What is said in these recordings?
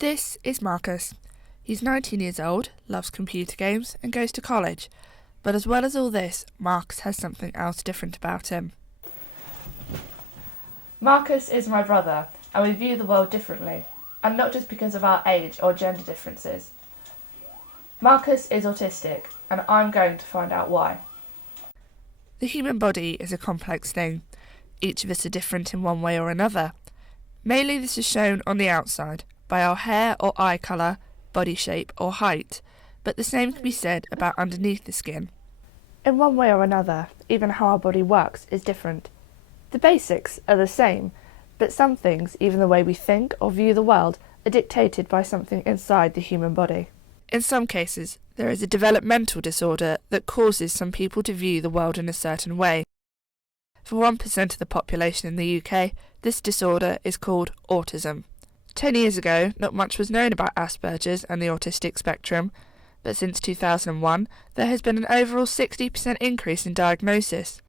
This is Marcus. He's 19 years old, loves computer games and goes to college. But as well as all this, Marcus has something else different about him. Marcus is my brother, and we view the world differently, and not just because of our age or gender differences. Marcus is autistic, and I'm going to find out why. The human body is a complex thing. Each of us are different in one way or another. Mainly this is shown on the outside, by our hair or eye colour, body shape or height, but the same can be said about underneath the skin. In one way or another, even how our body works is different. The basics are the same, but some things, even the way we think or view the world, are dictated by something inside the human body. In some cases, there is a developmental disorder that causes some people to view the world in a certain way. For 1% of the population in the UK, this disorder is called autism. 10 years ago, not much was known about Asperger's and the autistic spectrum, but since 2001, there has been an overall 60% increase in diagnosis.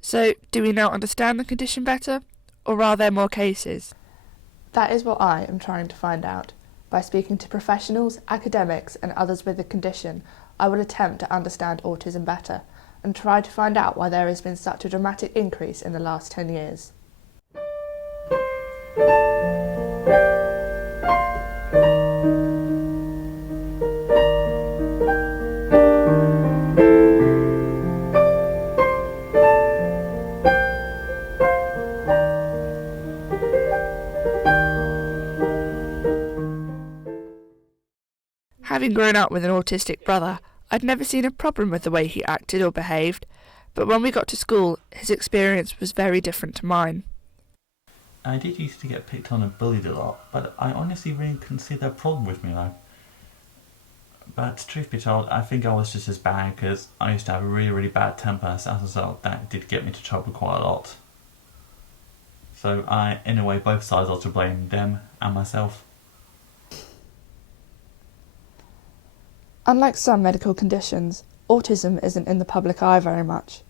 So, do we now understand the condition better, or are there more cases? That is what I am trying to find out. By speaking to professionals, academics and others with the condition, I will attempt to understand autism better and try to find out why there has been such a dramatic increase in the last 10 years. Having grown up with an autistic brother, I'd never seen a problem with the way he acted or behaved, but when we got to school, his experience was very different to mine. I did used to get picked on and bullied a lot, but I honestly really couldn't see that problem with me. But truth be told, I think I was just as bad because I used to have a really bad temper, so as a result that did get me into trouble quite a lot. So in a way, both sides are to blame, them and myself. Unlike some medical conditions, autism isn't in the public eye very much.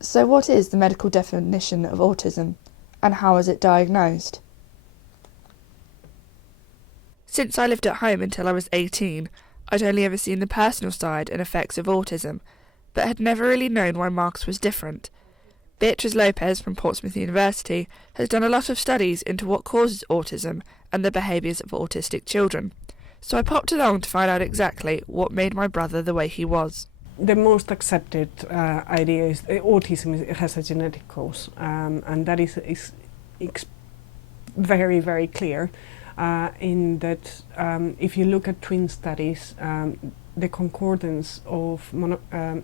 So what is the medical definition of autism, and how is it diagnosed? Since I lived at home until I was 18, I'd only ever seen the personal side and effects of autism, but had never really known why Marcus was different. Beatriz Lopez from Portsmouth University has done a lot of studies into what causes autism and the behaviours of autistic children. So I popped along to find out exactly what made my brother the way he was. The most accepted idea is autism has a genetic cause, and that is very, very clear in that if you look at twin studies, the concordance of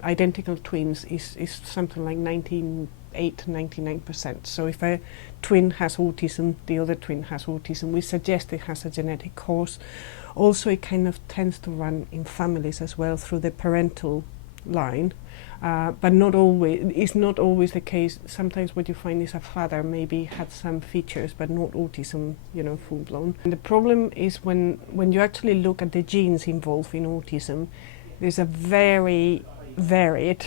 identical twins is something like 99%. So if a twin has autism, the other twin has autism, we suggest it has a genetic cause. Also, it kind of tends to run in families as well through the parental line, but not always. It's not always the case. Sometimes what you find is a father maybe had some features, but not autism, full blown. And the problem is when you actually look at the genes involved in autism, there's a very varied,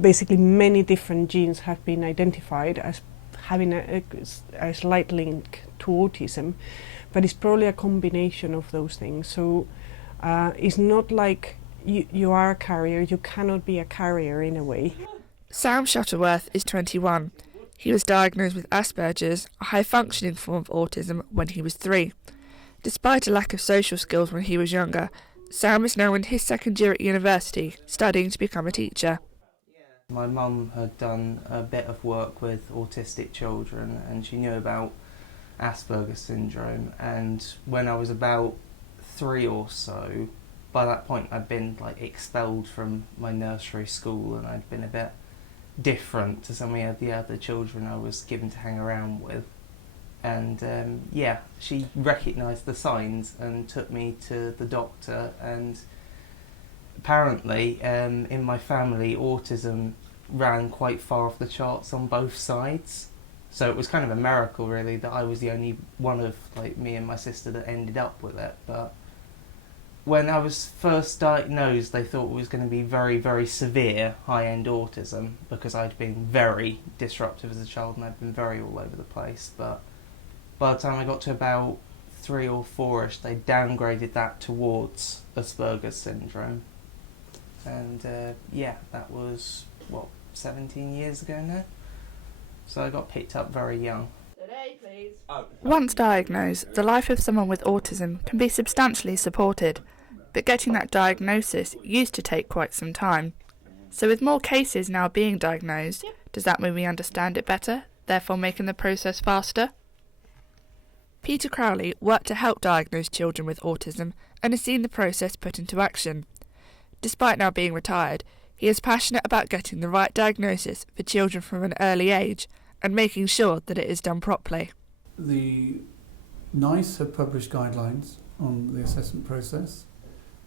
basically many different genes have been identified as having a slight link to autism. But it's probably a combination of those things. So it's not like you are a carrier, you cannot be a carrier in a way. Sam Shuttleworth is 21. He was diagnosed with Asperger's, a high-functioning form of autism, when he was 3. Despite a lack of social skills when he was younger, Sam is now in his second year at university, studying to become a teacher. My mum had done a bit of work with autistic children and she knew about Asperger's syndrome, and when I was about 3 or so, by that point I'd been expelled from my nursery school and I'd been a bit different to some of the other children I was given to hang around with, and she recognised the signs and took me to the doctor, and apparently in my family autism ran quite far off the charts on both sides. So it was kind of a miracle, really, that I was the only one of me and my sister that ended up with it. But when I was first diagnosed, they thought it was going to be very, very severe high-end autism because I'd been very disruptive as a child and I'd been very all over the place. But by the time I got to about 3 or 4ish, they downgraded that towards Asperger's syndrome. And that was, 17 years ago now? So I got picked up very young. Today, please. Once diagnosed, the life of someone with autism can be substantially supported, but getting that diagnosis used to take quite some time. So with more cases now being diagnosed, does that mean we understand it better, therefore making the process faster? Peter Crowley worked to help diagnose children with autism and has seen the process put into action. Despite now being retired, he is passionate about getting the right diagnosis for children from an early age and making sure that it is done properly. The NICE have published guidelines on the assessment process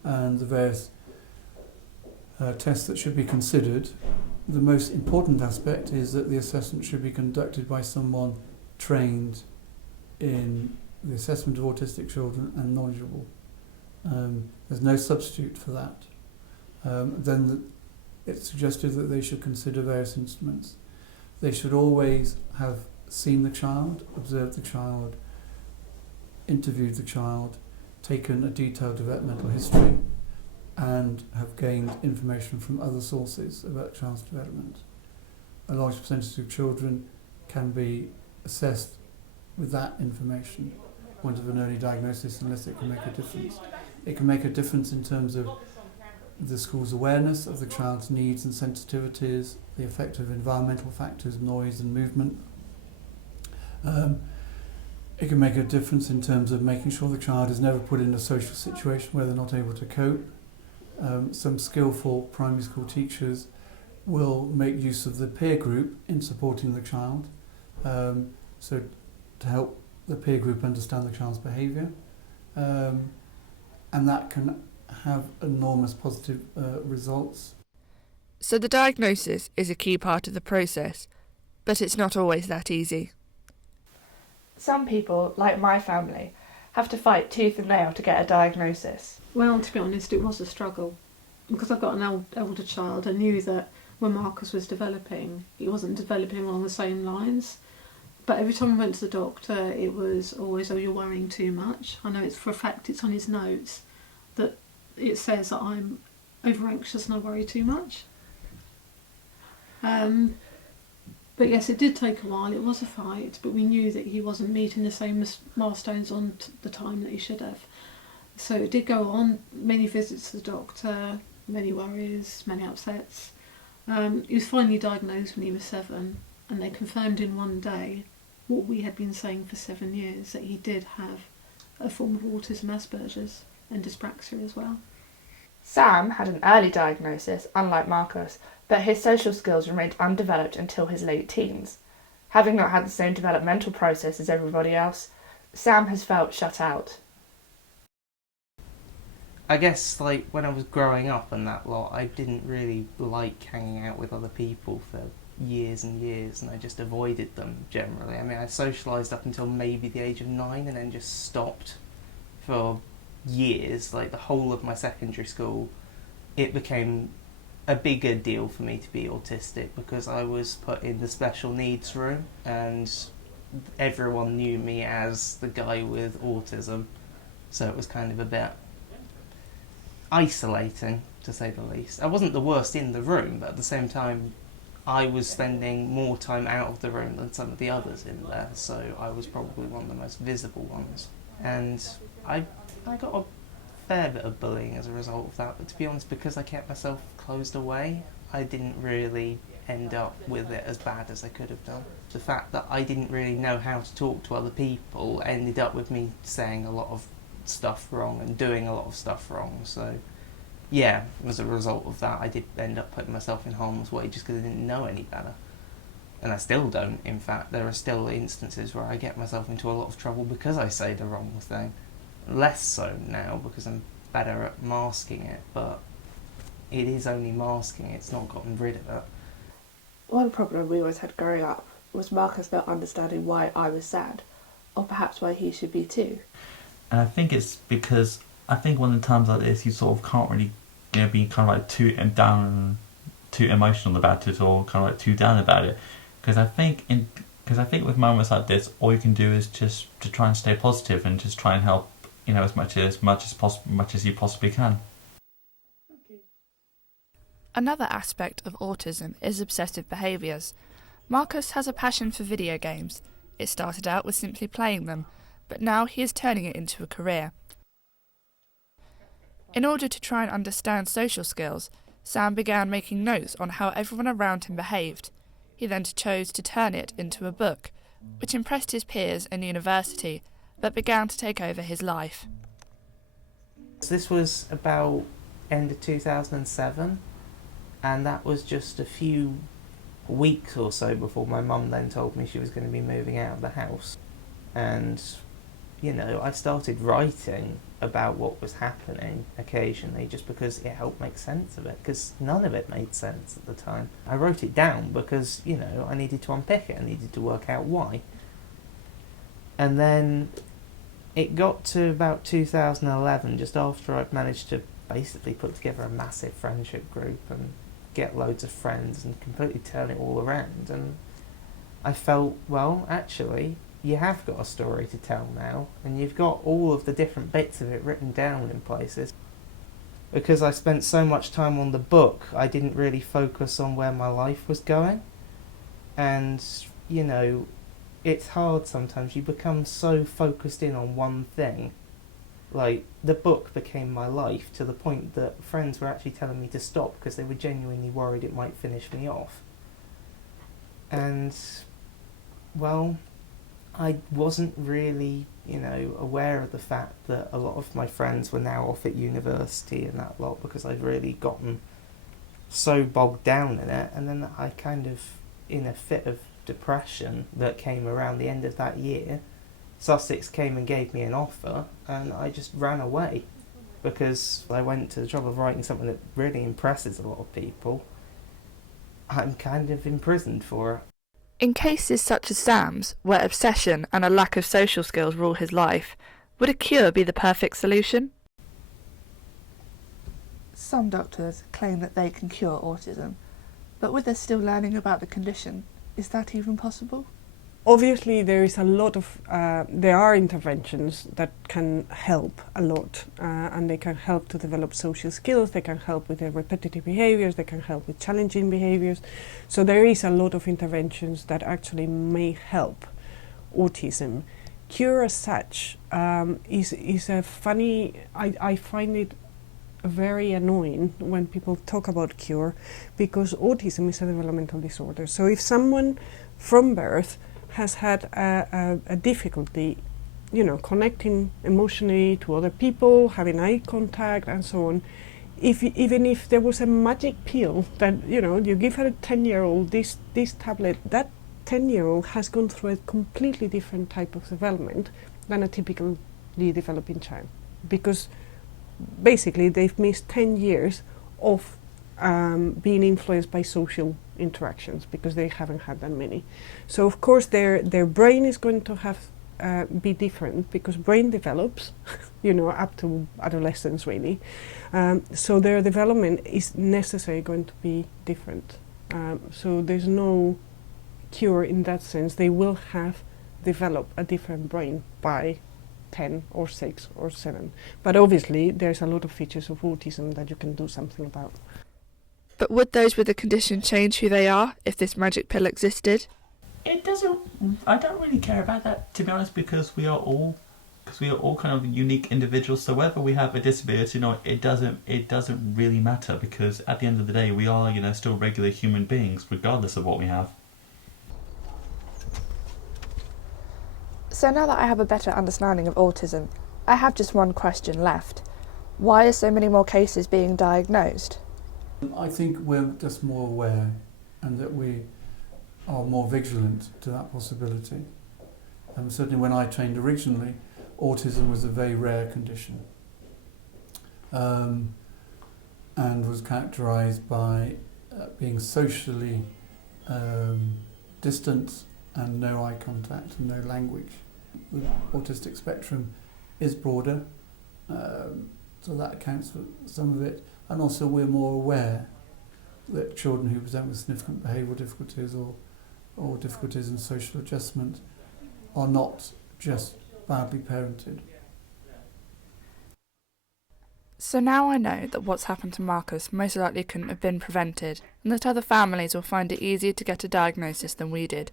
and the various tests that should be considered. The most important aspect is that the assessment should be conducted by someone trained in the assessment of autistic children and knowledgeable. There's no substitute for that. It's suggested that they should consider various instruments. They should always have seen the child, observed the child, interviewed the child, taken a detailed developmental history, and have gained information from other sources about the child's development. A large percentage of children can be assessed with that information, point of an early diagnosis, unless it can make a difference. It can make a difference in terms of the school's awareness of the child's needs and sensitivities, the effect of environmental factors, noise and movement. It can make a difference in terms of making sure the child is never put in a social situation where they're not able to cope. Some skillful primary school teachers will make use of the peer group in supporting the child, so to help the peer group understand the child's behaviour, and that can have enormous positive results. So the diagnosis is a key part of the process, but it's not always that easy. Some people, like my family, have to fight tooth and nail to get a diagnosis. Well, to be honest, it was a struggle. Because I've got an older child, I knew that when Marcus was developing, he wasn't developing along the same lines. But every time I went to the doctor, it was always, oh, you're worrying too much. I know it's for a fact, it's on his notes, that it says that I'm over-anxious and I worry too much. But yes, it did take a while, it was a fight, but we knew that he wasn't meeting the same milestones on the time that he should have. So it did go on, many visits to the doctor, many worries, many upsets. He was finally diagnosed when he was 7, and they confirmed in one day what we had been saying for 7 years, that he did have a form of autism, Asperger's, and dyspraxia as well. Sam had an early diagnosis, unlike Marcus, but his social skills remained undeveloped until his late teens. Having not had the same developmental process as everybody else, Sam has felt shut out. I guess, when I was growing up and that lot, I didn't really like hanging out with other people for years and years, and I just avoided them generally. I mean, I socialised up until maybe the age of 9 and then just stopped for years. The whole of my secondary school, it became a bigger deal for me to be autistic because I was put in the special needs room and everyone knew me as the guy with autism, so it was kind of a bit isolating, to say the least. I wasn't the worst in the room, but at the same time I was spending more time out of the room than some of the others in there, so I was probably one of the most visible ones. And I got a fair bit of bullying as a result of that, but to be honest, because I kept myself closed away, I didn't really end up with it as bad as I could have done. The fact that I didn't really know how to talk to other people ended up with me saying a lot of stuff wrong and doing a lot of stuff wrong, so yeah, as a result of that I did end up putting myself in harm's way just because I didn't know any better. And I still don't, in fact. There are still instances where I get myself into a lot of trouble because I say the wrong thing. Less so now because I'm better at masking it, but it is only masking, it's not gotten rid of it. One problem we always had growing up was Marcus not understanding why I was sad, or perhaps why he should be too. And I think it's because when in times like this you sort of can't really be kind of too down, too emotional about it, or kind of too down about it. Because I think Because I think with moments like this, all you can do is just to try and stay positive and just try and help, as much as you possibly can. Another aspect of autism is obsessive behaviours. Marcus has a passion for video games. It started out with simply playing them, but now he is turning it into a career. In order to try and understand social skills, Sam began making notes on how everyone around him behaved. He then chose to turn it into a book, which impressed his peers in university, but began to take over his life. This was about end of 2007, and that was just a few weeks or so before my mum then told me she was going to be moving out of the house. And, I started writing about what was happening occasionally just because it helped make sense of it, because none of it made sense at the time. I wrote it down because, I needed to unpick it, I needed to work out why. And then it got to about 2011, just after I'd managed to basically put together a massive friendship group and get loads of friends and completely turn it all around, and I felt, well, actually, you have got a story to tell now, and you've got all of the different bits of it written down in places. Because I spent so much time on the book, I didn't really focus on where my life was going. And, it's hard sometimes. You become so focused in on one thing. Like, the book became my life to the point that friends were actually telling me to stop because they were genuinely worried it might finish me off. And, well, I wasn't really, aware of the fact that a lot of my friends were now off at university and that lot, because I'd really gotten so bogged down in it. And then I kind of, in a fit of depression that came around the end of that year, Sussex came and gave me an offer, and I just ran away because I went to the trouble of writing something that really impresses a lot of people. I'm kind of imprisoned for it. In cases such as Sam's, where obsession and a lack of social skills rule his life, would a cure be the perfect solution? Some doctors claim that they can cure autism, but with us still learning about the condition, is that even possible? Obviously, there is a lot of there are interventions that can help a lot, and they can help to develop social skills. They can help with the repetitive behaviors. They can help with challenging behaviors. So there is a lot of interventions that actually may help autism. Cure as such is a funny. I find it very annoying when people talk about cure, because autism is a developmental disorder. So if someone from birth has had a difficulty, connecting emotionally to other people, having eye contact and so on, even if there was a magic pill that, you give a 10-year-old this tablet, that 10-year-old has gone through a completely different type of development than a typically developing child, because basically they've missed 10 years of being influenced by social interactions, because they haven't had that many. So of course their brain is going to have be different, because brain develops up to adolescence really. So their development is necessarily going to be different. So there's no cure in that sense. They will have developed a different brain by 10 or 6 or 7. But obviously there's a lot of features of autism that you can do something about. But would those with the condition change who they are if this magic pill existed? It doesn't. I don't really care about that, to be honest, because we are all kind of unique individuals. So whether we have a disability or not, it doesn't really matter, because at the end of the day, we are still regular human beings, regardless of what we have. So now that I have a better understanding of autism, I have just one question left. Why are so many more cases being diagnosed? I think we're just more aware, and that we are more vigilant to that possibility. Certainly when I trained originally, autism was a very rare condition, and was characterised by being socially distant and no eye contact and no language. The autistic spectrum is broader, so that accounts for some of it. And also we're more aware that children who present with significant behavioural difficulties or or difficulties in social adjustment are not just badly parented. So now I know that what's happened to Marcus most likely couldn't have been prevented, and that other families will find it easier to get a diagnosis than we did.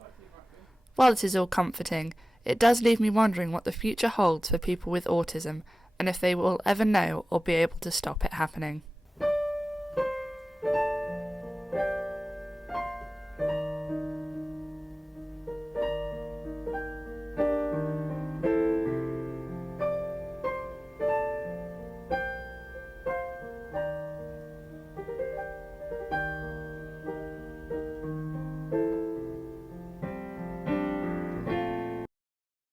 While this is all comforting, it does leave me wondering what the future holds for people with autism, and if they will ever know or be able to stop it happening.